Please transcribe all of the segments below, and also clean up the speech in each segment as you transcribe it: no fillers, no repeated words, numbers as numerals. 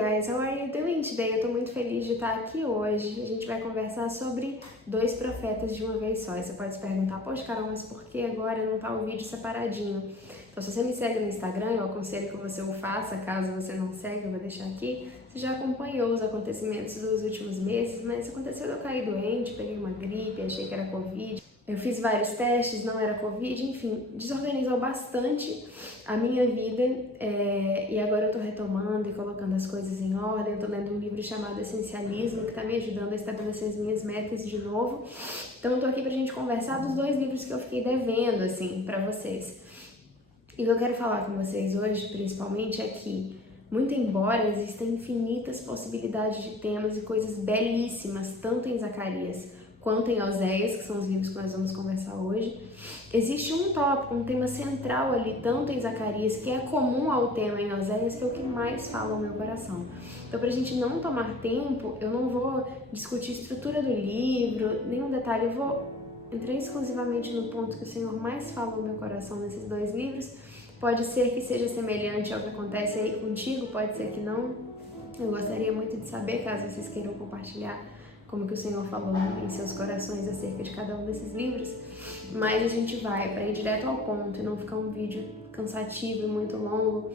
guys, how are you doing today? Eu tô muito feliz de estar aqui hoje. A gente vai conversar sobre 2 profetas de uma vez só. E você pode se perguntar, poxa, Carol, mas por que agora não tá o vídeo separadinho? Então, se você me segue no Instagram, eu aconselho que você o faça. Caso você não segue, eu vou deixar aqui. Você já acompanhou os acontecimentos dos últimos meses, mas aconteceu de eu cair doente, peguei uma gripe, achei que era Covid. Eu fiz vários testes, não era Covid, enfim, desorganizou bastante a minha vida e agora eu tô retomando e colocando as coisas em ordem. Eu tô lendo um livro chamado Essencialismo, que tá me ajudando a estabelecer as minhas metas de novo. Então eu tô aqui pra gente conversar dos 2 livros que eu fiquei devendo, assim, pra vocês. E o que eu quero falar com vocês hoje, principalmente, é que, muito embora existam infinitas possibilidades de temas e coisas belíssimas, tanto em Zacarias quanto em Oséias, que são os livros que nós vamos conversar hoje, existe um tópico, um tema central ali, tanto em Zacarias, que é comum ao tema em Oséias, que é o que mais fala ao meu coração. Então, para a gente não tomar tempo, eu não vou discutir a estrutura do livro, nenhum detalhe, eu vou entrar exclusivamente no ponto que o Senhor mais fala ao meu coração nesses 2 livros. Pode ser que seja semelhante ao que acontece aí contigo, pode ser que não. Eu gostaria muito de saber, caso vocês queiram compartilhar como que o Senhor falou em seus corações acerca de cada um desses livros, mas a gente vai para ir direto ao ponto e não ficar um vídeo cansativo e muito longo.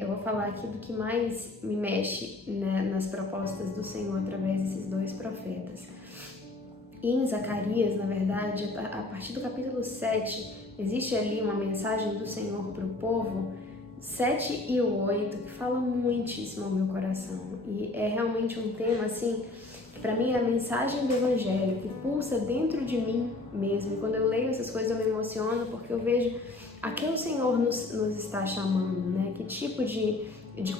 Eu vou falar aqui do que mais me mexe, né, nas propostas do Senhor através desses 2 profetas. E em Zacarias, na verdade, a partir do capítulo 7, existe ali uma mensagem do Senhor para o povo, 7 e o 8, que fala muitíssimo ao meu coração. E é realmente um tema, assim, que para mim é a mensagem do Evangelho, que pulsa dentro de mim mesmo. E quando eu leio essas coisas eu me emociono, porque eu vejo a que o Senhor nos está chamando, né? Que tipo de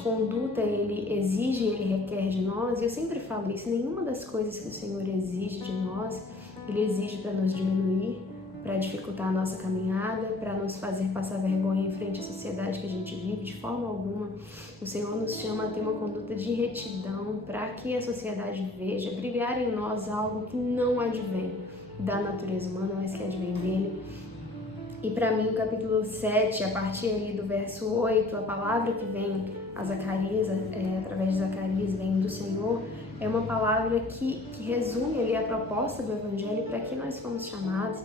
conduta Ele exige, Ele requer de nós. E eu sempre falo isso, nenhuma das coisas que o Senhor exige de nós, Ele exige para nos diminuir, para dificultar a nossa caminhada, para nos fazer passar vergonha em frente à sociedade que a gente vive, de forma alguma. O Senhor nos chama a ter uma conduta de retidão, para que a sociedade veja brilhar em nós algo que não advém da natureza humana, mas que advém dele. E para mim, o capítulo 7, a partir ali do verso 8, a palavra que vem a Zacarias, através de Zacarias, vem do Senhor, é uma palavra que resume ali a proposta do Evangelho, para que nós fomos chamados,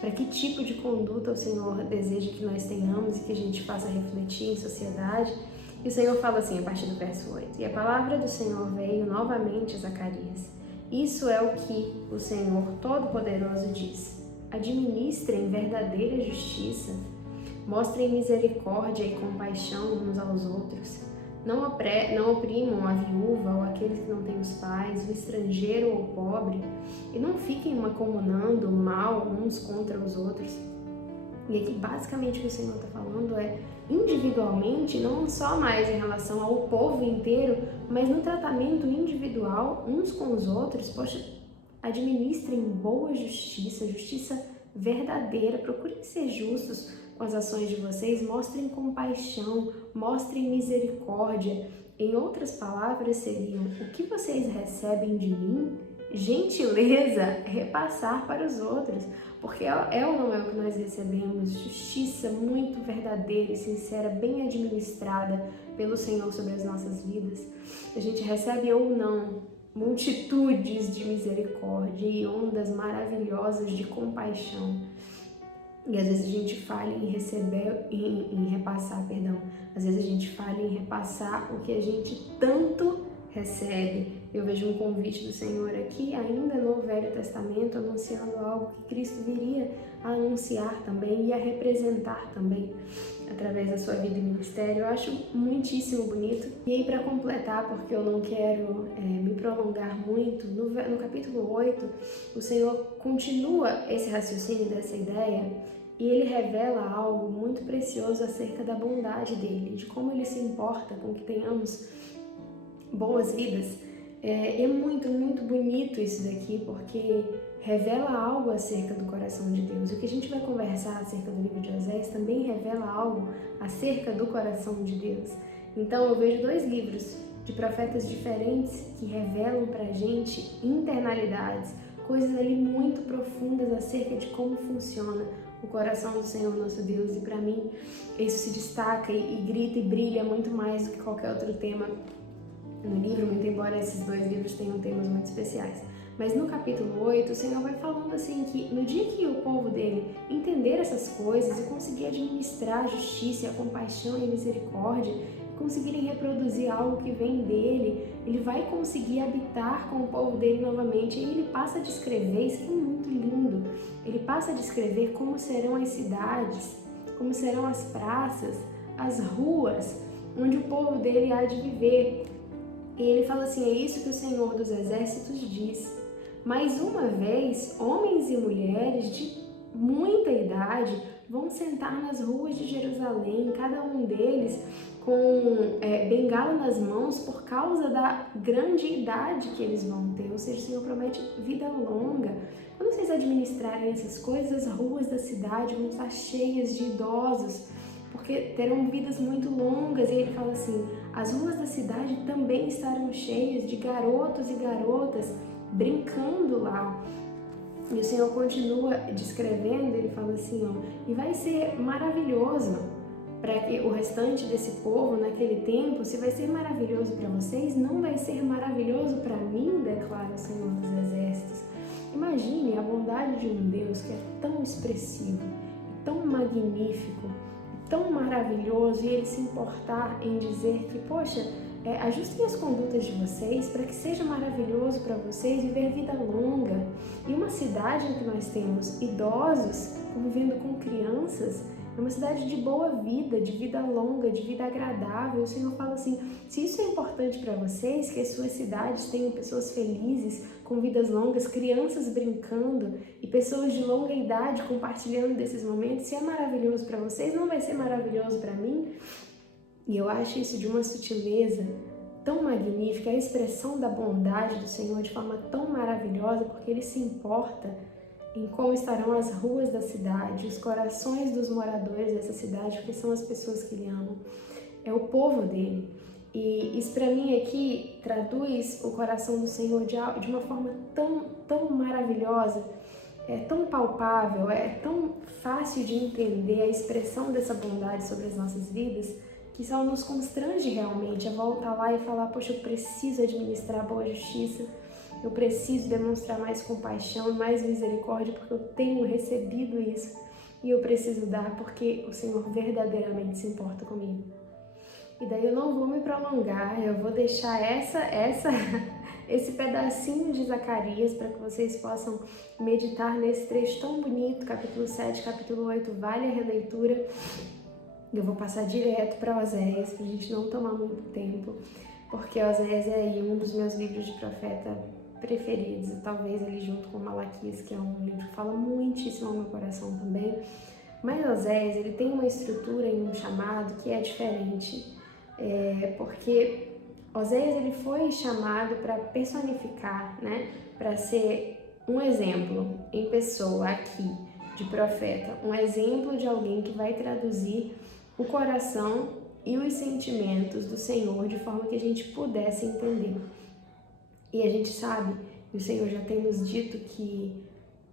para que tipo de conduta o Senhor deseja que nós tenhamos e que a gente faça refletir em sociedade. E o Senhor fala assim, a partir do verso 8, e a palavra do Senhor veio novamente a Zacarias. Isso é o que o Senhor Todo-Poderoso diz. Administrem verdadeira justiça, mostrem misericórdia e compaixão uns aos outros. Não oprimam a viúva ou aqueles que não têm os pais, o estrangeiro ou o pobre, e não fiquem macomunando mal uns contra os outros. E aqui basicamente o que o Senhor está falando é individualmente, não só mais em relação ao povo inteiro, mas no tratamento individual uns com os outros. Poxa, administrem boa justiça, justiça verdadeira, procurem ser justos com as ações de vocês, mostrem compaixão, mostrem misericórdia. Em outras palavras seriam, o que vocês recebem de mim, gentileza, repassar para os outros, porque é ou não é o que nós recebemos, justiça muito verdadeira e sincera, bem administrada pelo Senhor sobre as nossas vidas. A gente recebe ou não multitudes de misericórdia e ondas maravilhosas de compaixão. E às vezes a gente falha em receber, em repassar, perdão. Às vezes a gente falha em repassar o que a gente tanto recebe. Eu vejo um convite do Senhor aqui, ainda no Velho Testamento, anunciando algo que Cristo viria a anunciar também e a representar também através da sua vida e ministério. Eu acho muitíssimo bonito. E aí, para completar, porque eu não quero me prolongar muito, no capítulo 8, o Senhor continua esse raciocínio dessa ideia e ele revela algo muito precioso acerca da bondade dele, de como ele se importa com que tenhamos boas vidas. É muito, muito bonito isso daqui, porque revela algo acerca do coração de Deus. O que a gente vai conversar acerca do livro de Oséias também revela algo acerca do coração de Deus. Então eu vejo 2 livros de profetas diferentes que revelam pra gente internalidades, coisas ali muito profundas acerca de como funciona o coração do Senhor nosso Deus. E para mim isso se destaca e grita e brilha muito mais do que qualquer outro tema no livro, muito embora esses dois livros tenham temas muito especiais. Mas no capítulo 8, o Senhor vai falando assim que no dia que o povo dele entender essas coisas e conseguir administrar a justiça, a compaixão e a misericórdia, e conseguirem reproduzir algo que vem dele, ele vai conseguir habitar com o povo dele novamente. E ele passa a descrever, isso é muito lindo, ele passa a descrever como serão as cidades, como serão as praças, as ruas, onde o povo dele há de viver. E ele fala assim, é isso que o Senhor dos Exércitos diz. Mais uma vez, homens e mulheres de muita idade vão sentar nas ruas de Jerusalém, cada um deles com bengala nas mãos por causa da grande idade que eles vão ter. Ou seja, o Senhor promete vida longa. Quando vocês administrarem essas coisas, as ruas da cidade vão estar cheias de idosos, porque terão vidas muito longas. E ele fala assim, as ruas da cidade também estarão cheias de garotos e garotas brincando lá. E o Senhor continua descrevendo, ele fala assim, e vai ser maravilhoso para que o restante desse povo naquele tempo, se vai ser maravilhoso para vocês, não vai ser maravilhoso para mim, declara o Senhor dos Exércitos. Imagine a bondade de um Deus que é tão expressivo, tão magnífico, tão maravilhoso, e ele se importar em dizer que, poxa, ajustem as condutas de vocês para que seja maravilhoso para vocês viver vida longa. E uma cidade em que nós temos idosos convivendo com crianças, é uma cidade de boa vida, de vida longa, de vida agradável. O Senhor fala assim, se isso é importante para vocês, que as suas cidades tenham pessoas felizes, com vidas longas, crianças brincando e pessoas de longa idade compartilhando desses momentos, se é maravilhoso para vocês, não vai ser maravilhoso para mim? E eu acho isso de uma sutileza tão magnífica, a expressão da bondade do Senhor de forma tão maravilhosa, porque Ele se importa em como estarão as ruas da cidade, os corações dos moradores dessa cidade, porque são as pessoas que Ele ama, é o povo dele. E isso para mim aqui traduz o coração do Senhor de uma forma tão maravilhosa, é tão palpável, é tão fácil de entender a expressão dessa bondade sobre as nossas vidas, que só nos constrange realmente a voltar lá e falar, poxa, eu preciso administrar a boa justiça, eu preciso demonstrar mais compaixão e mais misericórdia, porque eu tenho recebido isso e eu preciso dar, porque o Senhor verdadeiramente se importa comigo. E daí eu não vou me prolongar, eu vou deixar esse pedacinho de Zacarias para que vocês possam meditar nesse trecho tão bonito, capítulo 7, capítulo 8, vale a releitura. Eu vou passar direto para Oséias, para a gente não tomar muito tempo, porque Oséias é aí um dos meus livros de profeta preferidos, talvez ali junto com Malaquias, que é um livro que fala muitíssimo ao meu coração também. Mas Oséias, ele tem uma estrutura e um chamado que é diferente, porque Oséias ele foi chamado para personificar, né, para ser um exemplo em pessoa aqui de profeta, um exemplo de alguém que vai traduzir o coração e os sentimentos do Senhor de forma que a gente pudesse entender. E a gente sabe, e o Senhor já tem nos dito que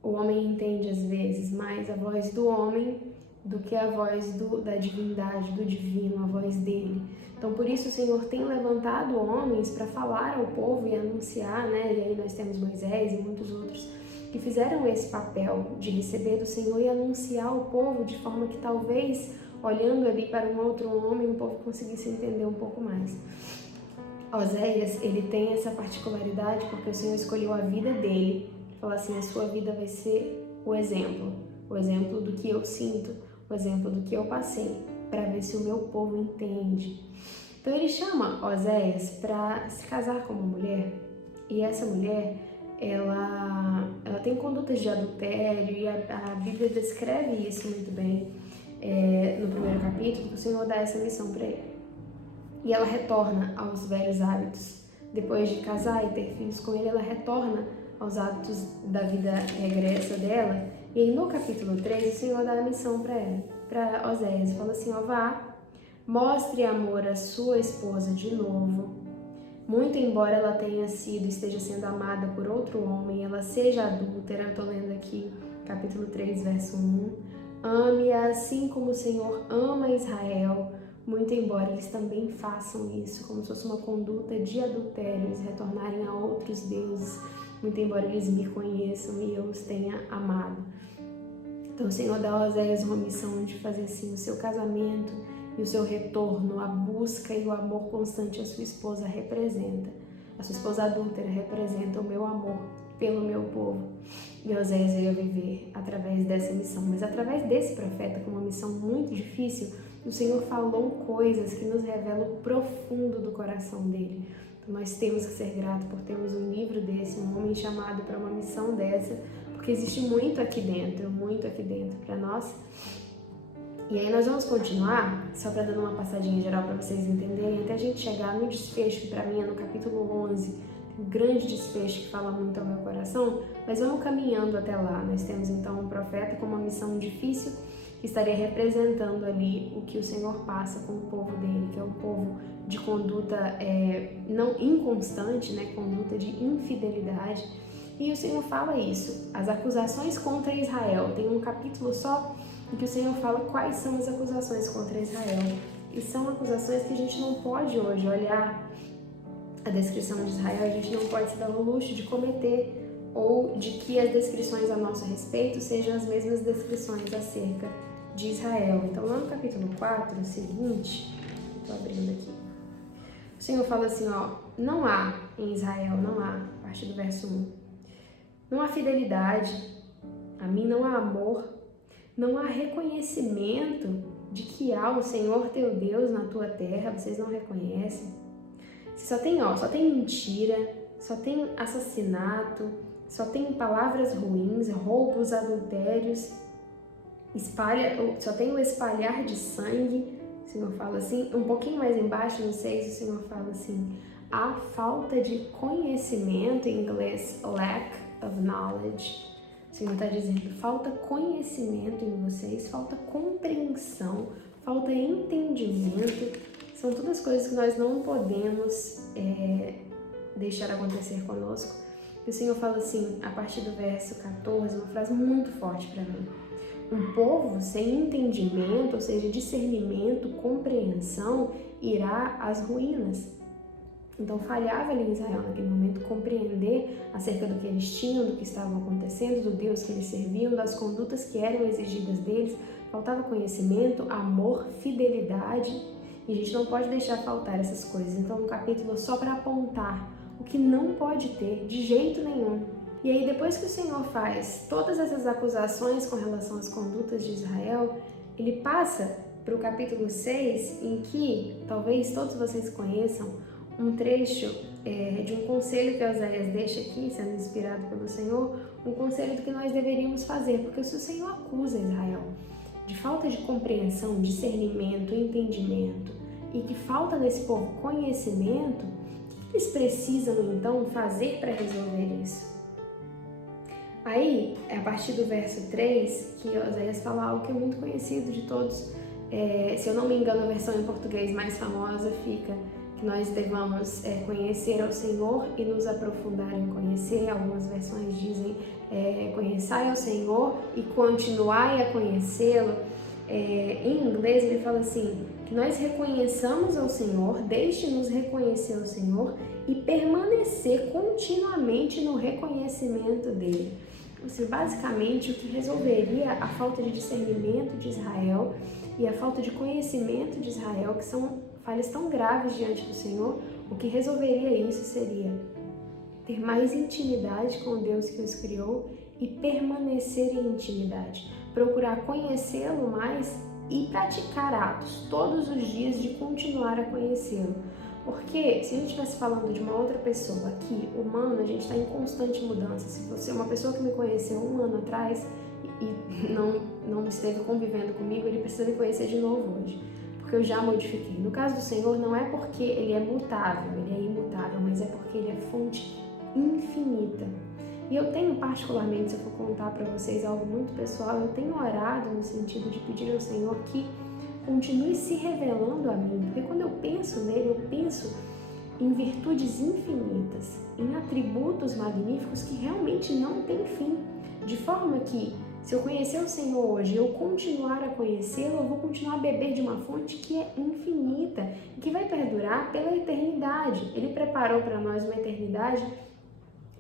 o homem entende às vezes mais a voz do homem do que a voz da divindade, do divino, a voz dele. Então por isso o Senhor tem levantado homens para falar ao povo e anunciar, né? E aí nós temos Moisés e muitos outros que fizeram esse papel de receber do Senhor e anunciar ao povo de forma que talvez, olhando ali para um outro homem, o povo conseguisse entender um pouco mais. Oséias, ele tem essa particularidade porque o Senhor escolheu a vida dele. Ele fala assim, a sua vida vai ser o exemplo do que eu sinto, o exemplo do que eu passei, para ver se o meu povo entende. Então ele chama Oséias para se casar com uma mulher, e essa mulher, ela tem condutas de adultério, e a Bíblia descreve isso muito bem. No primeiro capítulo, o Senhor dá essa missão para ele. E ela retorna aos velhos hábitos. Depois de casar e ter filhos com ele, ela retorna aos hábitos da vida regressa dela. E aí no capítulo 3, o Senhor dá a missão para ela, para Oséias. Fala assim, vá, mostre amor à sua esposa de novo. Muito embora ela esteja sendo amada por outro homem, ela seja adúltera, eu estou lendo aqui capítulo 3, verso 1. Ame-a assim como o Senhor ama Israel, muito embora eles também façam isso, como se fosse uma conduta de adultério, eles retornarem a outros deuses, muito embora eles me conheçam e eu os tenha amado. Então o Senhor dá a Oséias uma missão de fazer assim, o seu casamento e o seu retorno, a busca e o amor constante a sua esposa representa. A sua esposa adúltera representa o meu amor pelo meu povo. E Oséias veio viver através dessa missão, mas através desse profeta, com uma missão muito difícil, o Senhor falou coisas que nos revelam o profundo do coração dele. Então nós temos que ser gratos por termos um livro desse, um homem chamado para uma missão dessa, porque existe muito aqui dentro para nós. E aí nós vamos continuar, só para dar uma passadinha geral para vocês entenderem, até a gente chegar no desfecho, que para mim é no capítulo 11, um grande desfecho que fala muito ao meu coração, mas vamos caminhando até lá. Nós temos então um profeta com uma missão difícil, que estaria representando ali o que o Senhor passa com o povo dele, que é um povo de conduta não inconstante, né, conduta de infidelidade. E o Senhor fala isso, as acusações contra Israel. Tem um capítulo só em que o Senhor fala quais são as acusações contra Israel. E são acusações que a gente não pode hoje olhar a descrição de Israel, a gente não pode se dar o luxo de cometer ou de que as descrições a nosso respeito sejam as mesmas descrições acerca de Israel. Então lá no capítulo 4, o seguinte, estou abrindo aqui, o Senhor fala assim, não há em Israel, não há, a partir do verso 1, não há fidelidade, a mim não há amor, não há reconhecimento de que há o Senhor teu Deus na tua terra, vocês não reconhecem. Só tem mentira, só tem assassinato, só tem palavras ruins, roubos, adultérios, só tem o espalhar de sangue. O Senhor fala assim, um pouquinho mais embaixo no 6, o Senhor fala assim, há falta de conhecimento, em inglês, lack of knowledge. O Senhor está dizendo, falta conhecimento em vocês, falta compreensão, falta entendimento. São todas coisas que nós não podemos deixar acontecer conosco. E o Senhor fala assim, a partir do verso 14, uma frase muito forte para mim. Um povo sem entendimento, ou seja, discernimento, compreensão, irá às ruínas. Então falhava ali em Israel naquele momento compreender acerca do que eles tinham, do que estava acontecendo, do Deus que eles serviam, das condutas que eram exigidas deles. Faltava conhecimento, amor, fidelidade, e a gente não pode deixar faltar essas coisas. Então um capítulo só para apontar o que não pode ter de jeito nenhum. E aí depois que o Senhor faz todas essas acusações com relação às condutas de Israel, ele passa para o capítulo 6, em que talvez todos vocês conheçam um trecho de um conselho que Oséias deixa aqui, sendo inspirado pelo Senhor, um conselho do que nós deveríamos fazer, porque se o Senhor acusa Israel de falta de compreensão, discernimento, entendimento, e que falta nesse povo conhecimento, o que eles precisam então fazer para resolver isso? Aí, é a partir do verso 3, que Oséias fala algo que é muito conhecido de todos. Se eu não me engano, a versão em português mais famosa fica que nós devamos conhecer ao Senhor e nos aprofundar em conhecer. Algumas versões dizem conheçai ao Senhor e continuai a conhecê-lo. Em inglês ele fala assim, que nós reconheçamos ao Senhor, deixe-nos reconhecer ao Senhor e permanecer continuamente no reconhecimento dele. Assim, basicamente, o que resolveria a falta de discernimento de Israel e a falta de conhecimento de Israel, que são falhas tão graves diante do Senhor, o que resolveria isso seria ter mais intimidade com o Deus que os criou e permanecer em intimidade, procurar conhecê-lo mais e praticar atos todos os dias de continuar a conhecê-lo. Porque se a gente estivesse falando de uma outra pessoa aqui, humano, a gente está em constante mudança. Se você é uma pessoa que me conheceu um ano atrás e não esteve convivendo comigo, ele precisa me conhecer de novo hoje, porque eu já modifiquei. No caso do Senhor, não é porque ele é mutável, ele é imutável, mas é porque ele é fonte infinita. E eu tenho particularmente, se eu for contar para vocês algo muito pessoal, eu tenho orado no sentido de pedir ao Senhor que continue se revelando a mim, porque quando eu penso nele, eu penso em virtudes infinitas, em atributos magníficos que realmente não têm fim, de forma que Se eu conhecer o Senhor hoje e eu continuar a conhecê-lo, eu vou continuar a beber de uma fonte que é infinita e que vai perdurar pela eternidade. Ele preparou para nós uma eternidade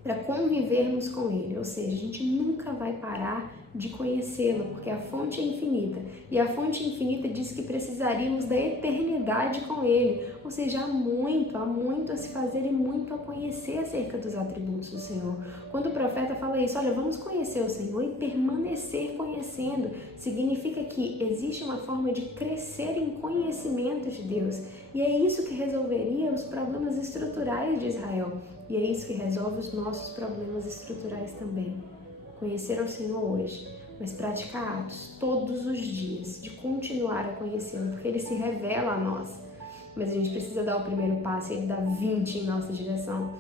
para convivermos com Ele, ou seja, a gente nunca vai parar de conhecê-lo, porque a fonte é infinita, e a fonte infinita diz que precisaríamos da eternidade com Ele, ou seja, há muito a se fazer e muito a conhecer acerca dos atributos do Senhor. Quando o profeta fala isso, olha, vamos conhecer o Senhor e permanecer conhecendo, significa que existe uma forma de crescer em conhecimento de Deus, e é isso que resolveria os problemas estruturais de Israel. E é isso que resolve os nossos problemas estruturais também. Conhecer ao Senhor hoje, mas praticar atos todos os dias, de continuar a conhecê-lo, porque Ele se revela a nós. Mas a gente precisa dar o primeiro passo e Ele dá 20 em nossa direção.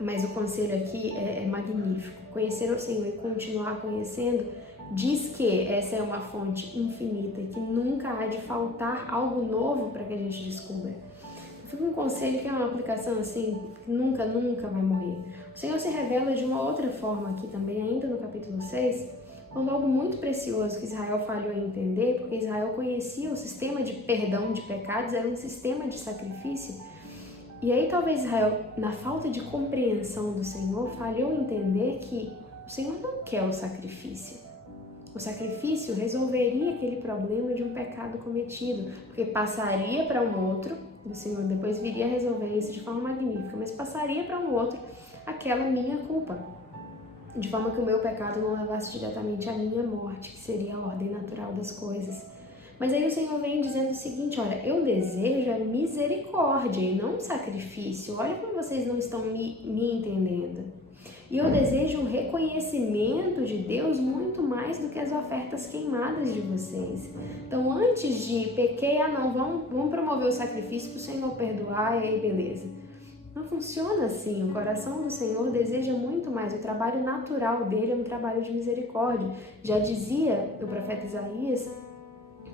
Mas o conselho aqui é magnífico. Conhecer ao Senhor e continuar conhecendo diz que essa é uma fonte infinita e que nunca há de faltar algo novo para que a gente descubra. Fica um conselho que é uma aplicação assim, que nunca vai morrer. O Senhor se revela de uma outra forma aqui também, ainda no capítulo 6, quando algo muito precioso que Israel falhou em entender, porque Israel conhecia o sistema de perdão de pecados, era um sistema de sacrifício. E aí talvez Israel, na falta de compreensão do Senhor, falhou em entender que o Senhor não quer o sacrifício. O sacrifício resolveria aquele problema de um pecado cometido, porque passaria para um outro, o Senhor depois viria a resolver isso de forma magnífica, mas passaria para um outro aquela minha culpa, de forma que o meu pecado não levasse diretamente à minha morte, que seria a ordem natural das coisas. Mas aí o Senhor vem dizendo o seguinte, olha, eu desejo a misericórdia e não sacrifício. Olha como vocês não estão me entendendo. E eu desejo o reconhecimento de Deus muito mais do que as ofertas queimadas de vocês. Então, antes de pequei, vamos promover o sacrifício para o Senhor perdoar, e aí beleza. Não funciona assim. O coração do Senhor deseja muito mais. O trabalho natural dele é um trabalho de misericórdia. Já dizia o profeta Isaías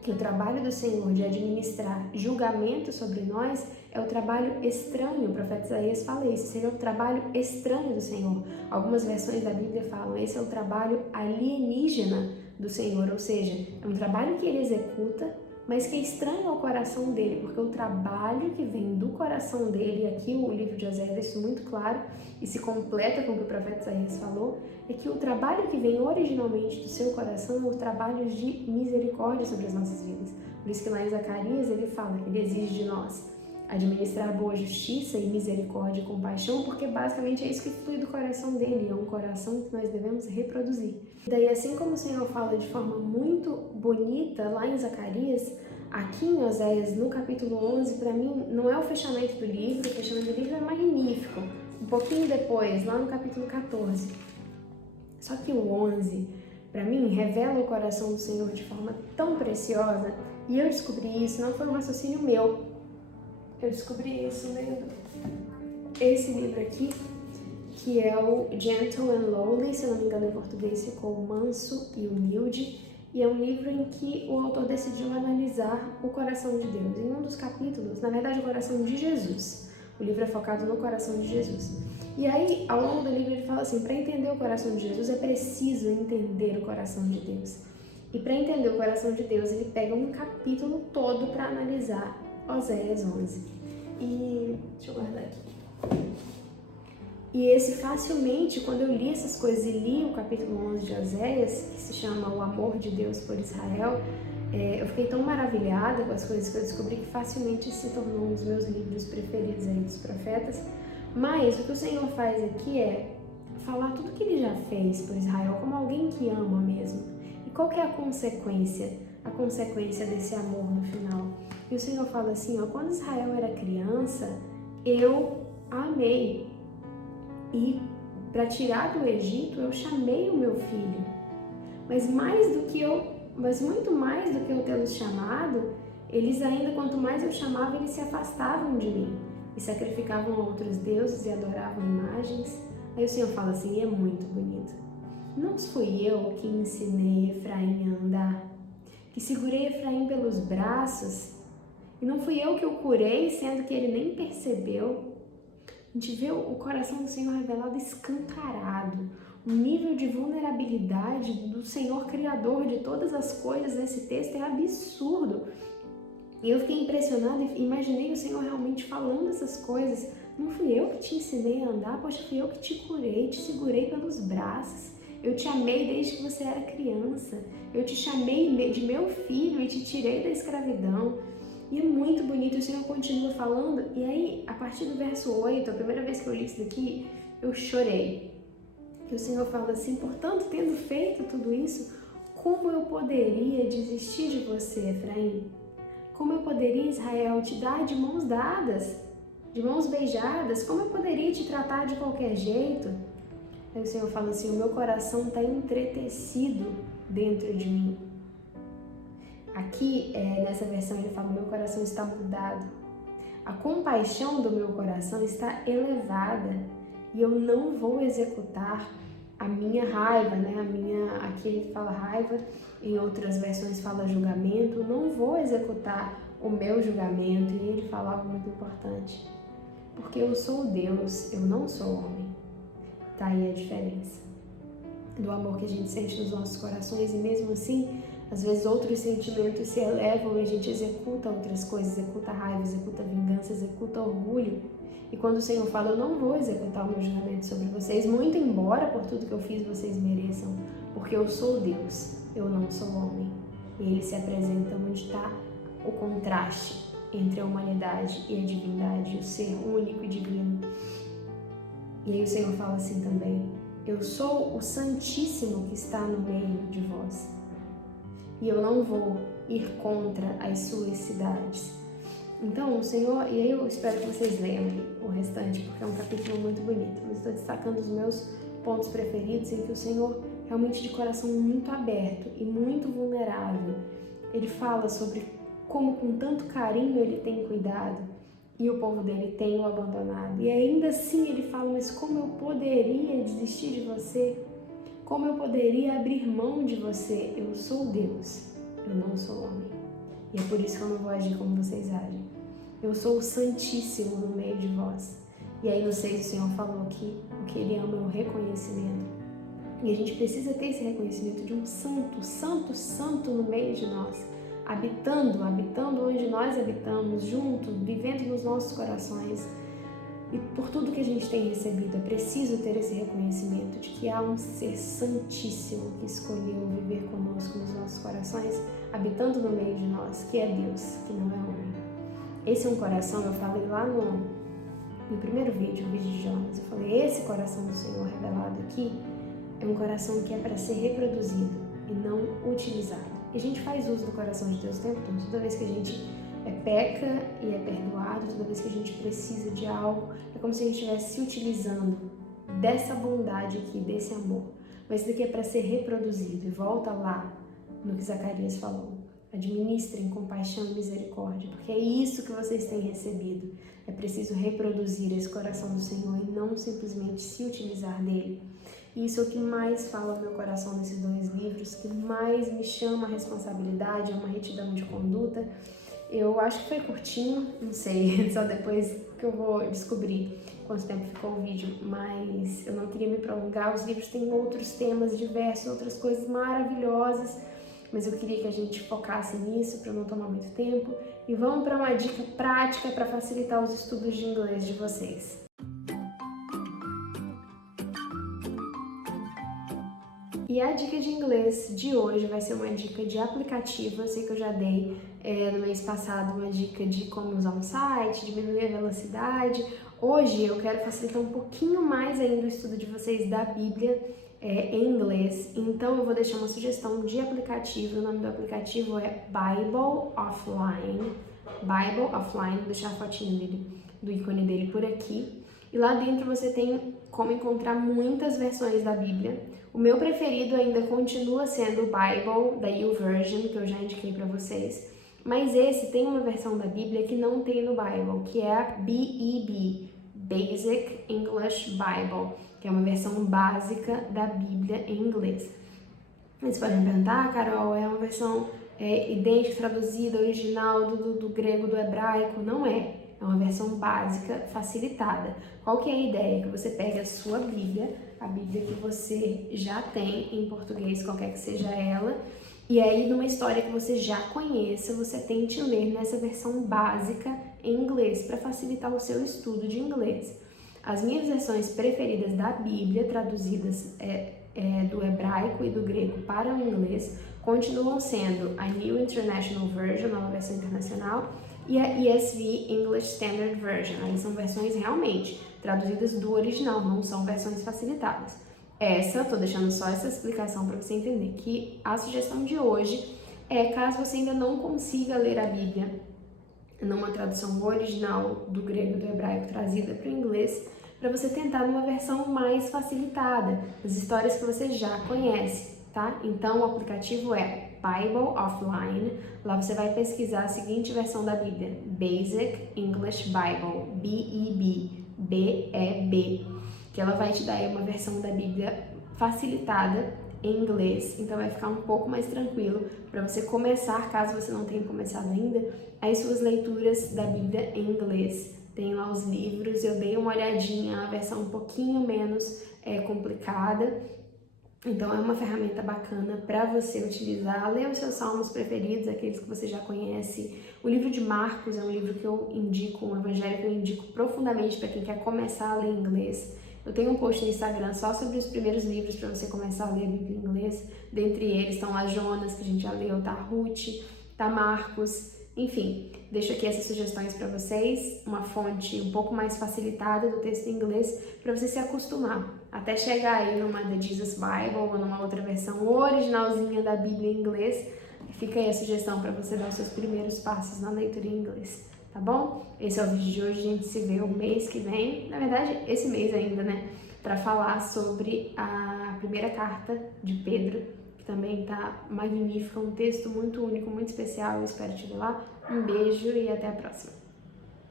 que o trabalho do Senhor de administrar julgamento sobre nós é o trabalho estranho. O profeta Isaías fala isso, seria o trabalho estranho do Senhor. Algumas versões da Bíblia falam, esse é o trabalho alienígena do Senhor, ou seja, é um trabalho que ele executa, mas que é estranho ao coração dele, porque o trabalho que vem do coração dele, e aqui o livro de Oséias deixa isso muito claro, e se completa com o que o profeta Isaías falou, é que o trabalho que vem originalmente do seu coração é o trabalho de misericórdia sobre as nossas vidas. Por isso que lá em Zacarias ele fala que ele exige de nós administrar boa justiça e misericórdia e compaixão, porque basicamente é isso que flui do coração dele, é um coração que nós devemos reproduzir. E daí, assim como o Senhor fala de forma muito bonita lá em Zacarias, aqui em Oséias, no capítulo 11, para mim, não é o fechamento do livro, o fechamento do livro é magnífico. Um pouquinho depois, lá no capítulo 14. Só que o 11, para mim, revela o coração do Senhor de forma tão preciosa, e eu descobri isso, não foi um raciocínio meu, eu descobri isso lendo esse livro aqui, que é o Gentle and Lowly, se eu não me engano em português ficou Manso e Humilde, e é um livro em que o autor decidiu analisar o coração de Deus. Em um dos capítulos, na verdade, o coração de Jesus. O livro é focado no coração de Jesus. E aí, ao longo do livro, ele fala assim, para entender o coração de Jesus, é preciso entender o coração de Deus. E para entender o coração de Deus, ele pega um capítulo todo para analisar Oséias 11. E deixa eu guardar aqui. E esse facilmente, quando eu li essas coisas e li o capítulo 11 de Oséias, que se chama O Amor de Deus por Israel, eu fiquei tão maravilhada com as coisas que eu descobri que facilmente se tornou um dos meus livros preferidos aí dos profetas. Mas o que o Senhor faz aqui é falar tudo que ele já fez por Israel como alguém que ama mesmo. E qual que é a consequência? A consequência desse amor no final. E o Senhor fala assim, ó, quando Israel era criança, eu a amei. E para tirar do Egito, eu chamei o meu filho. Mas muito mais do que eu tê-los chamado, eles ainda, quanto mais eu chamava, eles se afastavam de mim. E sacrificavam a outros deuses e adoravam imagens. Aí o Senhor fala assim, e é muito bonito. Não fui eu que ensinei Efraim a andar, que segurei Efraim pelos braços, e não fui eu que o curei, sendo que ele nem percebeu. A gente vê o coração do Senhor revelado escancarado. O nível de vulnerabilidade do Senhor Criador de todas as coisas nesse texto é absurdo. E eu fiquei impressionada e imaginei o Senhor realmente falando essas coisas. Não fui eu que te ensinei a andar, poxa, fui eu que te curei, te segurei pelos braços. Eu te amei desde que você era criança. Eu te chamei de meu filho e te tirei da escravidão. E é muito bonito, o Senhor continua falando. E aí, a partir do verso 8, a primeira vez que eu li isso daqui, eu chorei. Que o Senhor fala assim: portanto, tendo feito tudo isso, como eu poderia desistir de você, Efraim? Como eu poderia, Israel, te dar de mãos dadas, de mãos beijadas? Como eu poderia te tratar de qualquer jeito? Aí o Senhor fala assim: o meu coração está entretecido dentro de mim. Aqui, nessa versão, ele fala: meu coração está mudado. A compaixão do meu coração está elevada e eu não vou executar a minha raiva, né? Aqui ele fala raiva, em outras versões fala julgamento. Não vou executar o meu julgamento. E ele fala algo muito importante: porque eu sou Deus, eu não sou homem. Tá aí a diferença do amor que a gente sente nos nossos corações, e mesmo assim, às vezes outros sentimentos se elevam e a gente executa outras coisas, executa raiva, executa vingança, executa orgulho. E quando o Senhor fala: eu não vou executar o meu julgamento sobre vocês, muito embora por tudo que eu fiz vocês mereçam, porque eu sou Deus, eu não sou homem. E ele se apresenta onde está o contraste entre a humanidade e a divindade, o ser único e divino. E aí o Senhor fala assim também: eu sou o Santíssimo que está no meio de vós, e eu não vou ir contra as suas cidades. Então, o Senhor, e aí eu espero que vocês leiam o restante, porque é um capítulo muito bonito, mas estou destacando os meus pontos preferidos, em que o Senhor, realmente de coração muito aberto e muito vulnerável, ele fala sobre como com tanto carinho ele tem cuidado e o povo dele tem o abandonado. E ainda assim ele fala: mas como eu poderia desistir de você? Como eu poderia abrir mão de você? Eu sou Deus, eu não sou homem. E é por isso que eu não vou agir como vocês agem. Eu sou o Santíssimo no meio de vós. E aí no 6 o Senhor falou que o que ele ama é o reconhecimento. E a gente precisa ter esse reconhecimento de um santo, santo, santo no meio de nós. Habitando onde nós habitamos, junto, vivendo nos nossos corações. E por tudo que a gente tem recebido, é preciso ter esse reconhecimento de que há um ser santíssimo que escolheu viver conosco nos nossos corações, habitando no meio de nós, que é Deus, que não é homem. Esse é um coração, eu falei lá no primeiro vídeo, o vídeo de Jonas, eu falei: esse coração do Senhor revelado aqui é um coração que é para ser reproduzido e não utilizado. E a gente faz uso do coração de Deus o tempo todo. Toda vez que a gente peca e é perdoado, toda vez que a gente precisa de algo, é como se a gente estivesse se utilizando dessa bondade aqui, desse amor. Mas isso daqui é para ser reproduzido. E volta lá no que Zacarias falou: administrem compaixão e misericórdia, porque é isso que vocês têm recebido. É preciso reproduzir esse coração do Senhor e não simplesmente se utilizar dele. E isso é o que mais fala no meu coração nesses 2 livros, que mais me chama a responsabilidade, a uma retidão de conduta. Eu acho que foi curtinho, não sei, só depois que eu vou descobrir quanto tempo ficou o vídeo, mas eu não queria me prolongar. Os livros têm outros temas diversos, outras coisas maravilhosas, mas eu queria que a gente focasse nisso para não tomar muito tempo. E vamos para uma dica prática para facilitar os estudos de inglês de vocês. E a dica de inglês de hoje vai ser uma dica de aplicativo. Eu sei que eu já dei no mês passado uma dica de como usar um site, diminuir a velocidade. Hoje eu quero facilitar um pouquinho mais ainda o estudo de vocês da Bíblia em inglês. Então eu vou deixar uma sugestão de aplicativo. O nome do aplicativo é Bible Offline. Bible Offline, vou deixar a fotinha dele, do ícone dele por aqui. E lá dentro você tem como encontrar muitas versões da Bíblia. O meu preferido ainda continua sendo o Bible, da YouVersion, que eu já indiquei para vocês. Mas esse tem uma versão da Bíblia que não tem no Bible, que é a BEB, Basic English Bible, que é uma versão básica da Bíblia em inglês. Você pode me perguntar: Carol, é uma versão idêntica, traduzida, original do grego, do hebraico? Não é. É uma versão básica facilitada. Qual que é a ideia? Que você pega a sua Bíblia, a Bíblia que você já tem em português, qualquer que seja ela, e aí numa história que você já conheça, você tente ler nessa versão básica em inglês, para facilitar o seu estudo de inglês. As minhas versões preferidas da Bíblia, traduzidas do hebraico e do grego para o inglês, continuam sendo a New International Version, nova versão internacional, e a ESV, English Standard Version. Aí são versões realmente traduzidas do original, não são versões facilitadas. Tô deixando só essa explicação para você entender que a sugestão de hoje é, caso você ainda não consiga ler a Bíblia numa tradução original do grego e do hebraico trazida para o inglês, para você tentar numa versão mais facilitada, as histórias que você já conhece, tá? Então o aplicativo é Bible Offline. Lá você vai pesquisar a seguinte versão da Bíblia: Basic English Bible, B-E-B, que ela vai te dar aí uma versão da Bíblia facilitada em inglês, então vai ficar um pouco mais tranquilo para você começar, caso você não tenha começado ainda, as suas leituras da Bíblia em inglês. Tem lá os livros, eu dei uma olhadinha, a versão um pouquinho menos complicada, então é uma ferramenta bacana para você utilizar. Ler os seus salmos preferidos, aqueles que você já conhece. O livro de Marcos é um livro que eu indico, um evangelho que eu indico profundamente para quem quer começar a ler inglês. Eu tenho um post no Instagram só sobre os primeiros livros para você começar a ler a Bíblia em inglês. Dentre eles estão lá Jonas, que a gente já leu, tá Ruth, tá Marcos. Enfim, deixo aqui essas sugestões para vocês, uma fonte um pouco mais facilitada do texto em inglês para você se acostumar, até chegar aí numa The Jesus Bible ou numa outra versão originalzinha da Bíblia em inglês. Fica aí a sugestão para você dar os seus primeiros passos na leitura em inglês, tá bom? Esse é o vídeo de hoje, a gente se vê o mês que vem, na verdade esse mês ainda, né, para falar sobre a primeira carta de Pedro, também tá magnífica, um texto muito único, muito especial. Eu espero te ver lá. Um beijo e até a próxima.